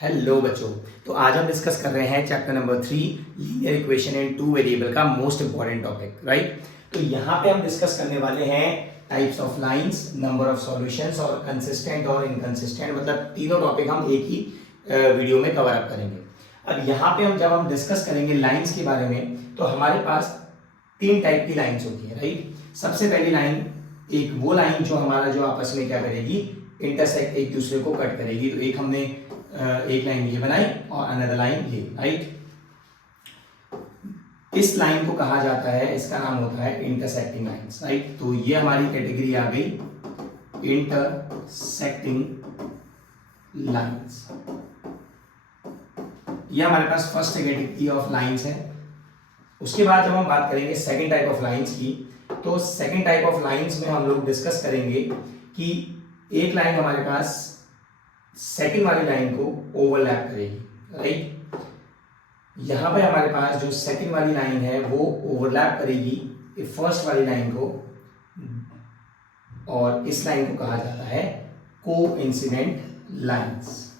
Hello बच्चों। तो आज हम डिस्कस कर रहे हैं chapter number 3 linear equation in two variable का मोस्ट इंपॉर्टेंट टॉपिक, राइट। तो यहाँ पे हम डिस्कस करने वाले हैं types of lines, number of solutions और कंसिस्टेंट और इनकंसिस्टेंट, मतलब तीनों टॉपिक हम एक ही वीडियो में कवर अप करेंगे। अब यहाँ पे जब हम डिस्कस करेंगे लाइंस के बारे में, तो हमारे पास तीन टाइप की लाइंस होती है, राइट। सबसे पहली लाइन, एक वो लाइन जो आपस में क्या करेगी, इंटरसेक्ट, एक दूसरे को कट करेगी। तो एक हमने एक लाइन ये बनाई और अनदर लाइन ये, राइट। इस लाइन को कहा जाता है, इसका नाम होता है इंटरसेक्टिंग लाइंस, राइट। तो ये हमारी कैटेगरी आ गई इंटरसेक्टिंग लाइंस। ये हमारे पास फर्स्ट कैटेगरी ऑफ लाइंस है। उसके बाद जब हम बात करेंगे सेकंड टाइप ऑफ लाइंस की, तो सेकंड टाइप ऑफ लाइंस में हम लोग डिस्कस करेंगे कि एक लाइन हमारे पास सेकंड वाली लाइन को ओवरलैप करेगी, राइट। यहां पे हमारे पास जो सेकंड वाली लाइन है वो ओवरलैप करेगी फर्स्ट वाली लाइन को, और इस लाइन को कहा जाता है कोइंसिडेंट लाइंस।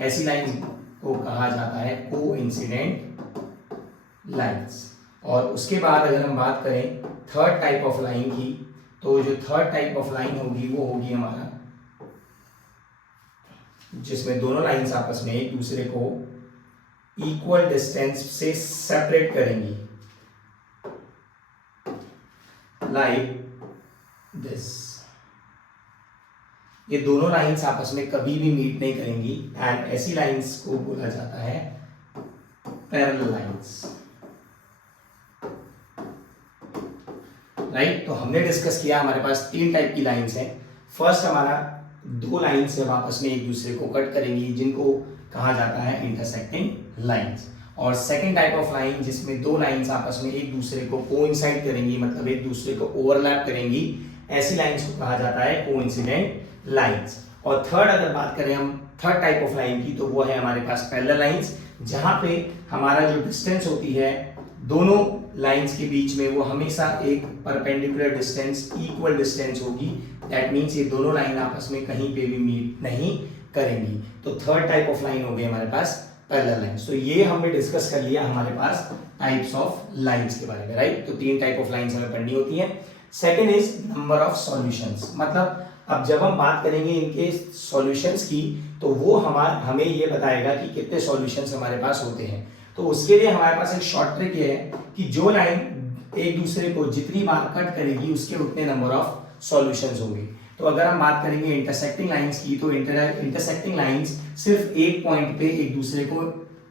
ऐसी लाइन को कहा जाता है कोइंसिडेंट लाइंस। और उसके बाद अगर हम बात करें थर्ड टाइप ऑफ लाइन की, तो जो थर्ड टाइप ऑफ लाइन होगी वो होगी हमारा जिसमें दोनों लाइंस आपस में एक दूसरे को इक्वल डिस्टेंस से सेपरेट करेंगी, लाइक दिस। ये दोनों लाइंस आपस में कभी भी मीट नहीं करेंगी, एंड ऐसी लाइंस को बोला जाता है पैरेलल लाइंस, राइट। तो हमने डिस्कस किया हमारे पास तीन टाइप की लाइंस हैं। फर्स्ट हमारा दो लाइंस जब आपस में एक दूसरे को कट करेंगी, जिनको कहा जाता है इंटरसेक्टिंग लाइंस। और सेकंड टाइप ऑफ लाइन जिसमें दो लाइंस आपस में एक दूसरे को कोइंसाइड करेंगी, मतलब एक दूसरे को ओवरलैप करेंगी, ऐसी लाइंस को कहा जाता है कोइंसिडेंट लाइंस। और थर्ड अगर बात करें हम थर्ड टाइप ऑफ लाइन की, तो वो है हमारे पास पैरेलल लाइंस, जहां पे हमारा जो डिस्टेंस होती है दोनों लाइंस के बीच में वो हमेशा एक परपेंडिकुलर डिस्टेंस, इक्वल डिस्टेंस होगी। दैट मीन्स ये दोनों लाइन आपस में कहीं पे भी मीट नहीं करेंगी। तो थर्ड टाइप ऑफ लाइन हो गई हमारे पास पैरेलल लाइंस। तो ये हमने डिस्कस कर लिया हमारे पास टाइप्स ऑफ लाइंस के बारे में, राइट। तो तीन टाइप ऑफ लाइंस हमें पढ़नी होती है। Second is number of solutions, मतलब अब जब हम बात करेंगे इनके सॉल्यूशंस की, तो वो हमें ये बताएगा कि कितने सॉल्यूशंस हमारे पास होते हैं। तो उसके लिए हमारे पास एक शॉर्ट ट्रिक ये है कि जो लाइन एक दूसरे को जितनी बार कट करेगी उसके उतने नंबर ऑफ सॉल्यूशंस होंगे। तो अगर हम बात करेंगे इंटरसेक्टिंग लाइंस की, तो इंटरसेक्टिंग लाइंस सिर्फ एक पॉइंट पे एक दूसरे को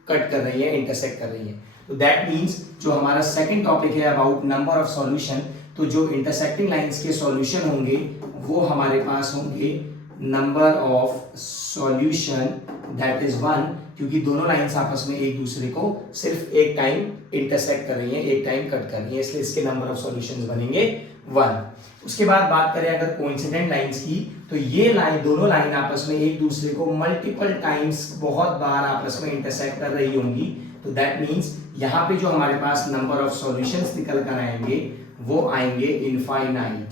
कट कर रही है, इंटरसेक्ट कर रही है। तो दैट मीन्स जो हमारा सेकंड टॉपिक है अबाउट नंबर ऑफ सॉल्यूशन, तो जो इंटरसेक्टिंग लाइंस के सॉल्यूशन होंगे वो हमारे पास होंगे number of solution, that is 1, क्योंकि दोनों लाइंस आपस में एक दूसरे को सिर्फ एक टाइम इंटरसेक्ट कर रही हैं, एक टाइम कट कर रही हैं, इसलिए इसके नंबर ऑफ सॉल्यूशंस बनेंगे 1। उसके बाद बात करें अगर कोइंसिडेंट लाइंस की, तो ये लाइन दोनों लाइन आपस में एक दूसरे को मल्टीपल टाइम्स बहुत बार आपस में इंटरसेक्ट कर रही होंगी। तो दैट मीन्स यहाँ पे जो हमारे पास नंबर ऑफ सॉल्यूशंस निकल कर आएंगे वो आएंगे इनफाइनाइट,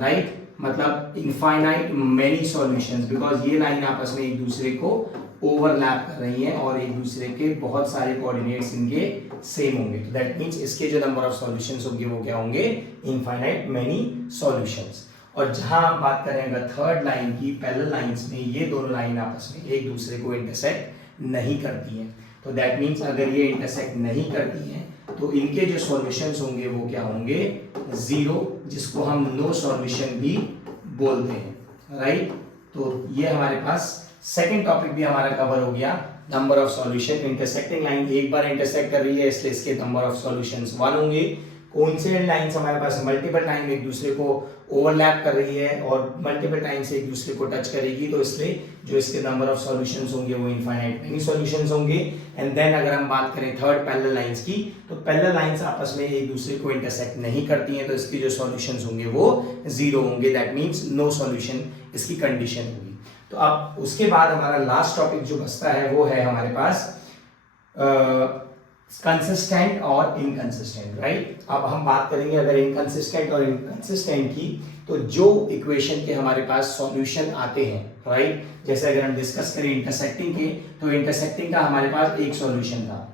राइट। मतलब इनफाइनाइट मेनी सॉल्यूशंस, बिकॉज ये लाइन आपस में एक दूसरे को ओवरलैप कर रही हैं और एक दूसरे के बहुत सारे कोऑर्डिनेट्स इनके सेम होंगे। तो दैट मींस इसके जो नंबर ऑफ सॉल्यूशंस होंगे वो क्या होंगे, इनफाइनाइट मेनी सॉल्यूशंस। और जहां हम बात करें अगर थर्ड लाइन की, पैरेलल लाइंस में ये दोनों लाइन आपस में एक दूसरे को इंटरसेक्ट नहीं करती हैं। तो दैट मीन्स अगर ये इंटरसेक्ट नहीं करती हैं तो इनके जो सॉल्यूशंस होंगे वो क्या होंगे, 0, जिसको हम नो सॉल्यूशन भी बोलते हैं, राइट। तो ये हमारे पास सेकंड टॉपिक भी हमारा कवर हो गया, number of solution. Intersecting line एक बार इंटरसेक्ट कर रही है इसलिए इसके नंबर ऑफ सॉल्यूशंस 1 होंगे। कोइंसिडेंट लाइंस हमारे पास मल्टीपल टाइम एक दूसरे को ओवरलैप कर रही है और मल्टीपल टाइम से एक दूसरे को टच करेगी, तो इसलिए जो इसके नंबर ऑफ सॉल्यूशंस होंगे वो इनफाइनाइट मेनी सॉल्यूशंस होंगे। एंड देन अगर हम बात करें थर्ड पैरेलल लाइंस की, तो पैरेलल लाइंस आपस में एक दूसरे को इंटरसेक्ट नहीं करती हैं, तो इसके जो सॉल्यूशंस होंगे वो 0 होंगे। दैट मीन्स नो सॉल्यूशन इसकी कंडीशन होगी। तो अब उसके बाद हमारा लास्ट टॉपिक जो बचता है वो है हमारे पास कंसिस्टेंट और इनकंसिस्टेंट, राइट। अब हम बात करेंगे अगर इनकंसिस्टेंट और इनकंसिस्टेंट की, तो जो इक्वेशन के हमारे पास सॉल्यूशन आते हैं, राइट, जैसे अगर हम डिस्कस करें इंटरसेक्टिंग के, तो इंटरसेक्टिंग का हमारे पास एक सॉल्यूशन था।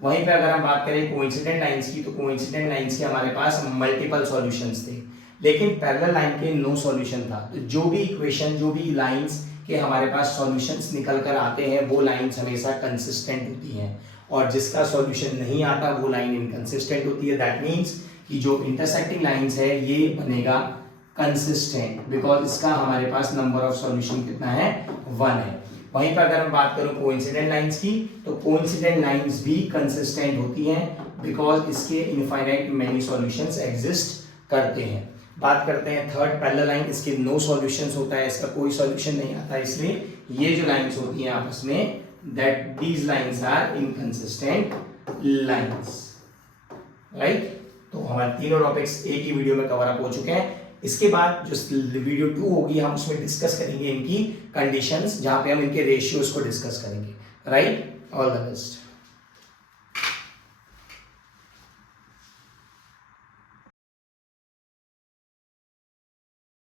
वहीं पे अगर हम बात करें कोइंसिडेंट लाइंस की, तो कोइंसिडेंट लाइंस के हमारे पास मल्टीपल सॉल्यूशंस थे, लेकिन पैरेलल लाइन के नो सॉल्यूशन था। तो जो भी इक्वेशन, जो भी लाइंस के हमारे पास सॉल्यूशंस निकल कर आते हैं, वो लाइंस हमेशा कंसिस्टेंट होती हैं, और जिसका सॉल्यूशन नहीं आता वो लाइन इनकंसिस्टेंट होती है। दैट मीन्स कि जो इंटरसेक्टिंग लाइंस है ये बनेगा कंसिस्टेंट, बिकॉज इसका हमारे पास नंबर ऑफ सॉल्यूशन कितना है, 1 है। वहीं पर अगर हम बात करूं कोइंसिडेंट लाइंस की, तो कोइंसिडेंट लाइंस भी कंसिस्टेंट होती हैं, बिकॉज इसके इनफाइनाइट मेनी सॉल्यूशंस एग्जिस्ट करते हैं। बात करते हैं थर्ड पैरेलल लाइन, इसके नो सॉल्यूशंस होता है, इसका कोई सॉल्यूशन नहीं आता, इसलिए ये जो लाइंस होती हैं आपस में, that these lines are inconsistent lines, right. तो हमारे तीनों टॉपिक्स एक ही वीडियो में कवर अप हो चुके हैं। इसके बाद जो वीडियो 2 होगी, हम उसमें डिस्कस करेंगे इनकी कंडीशंस, जहां पे हम इनके रेशियोज को डिस्कस करेंगे, राइट। All the best.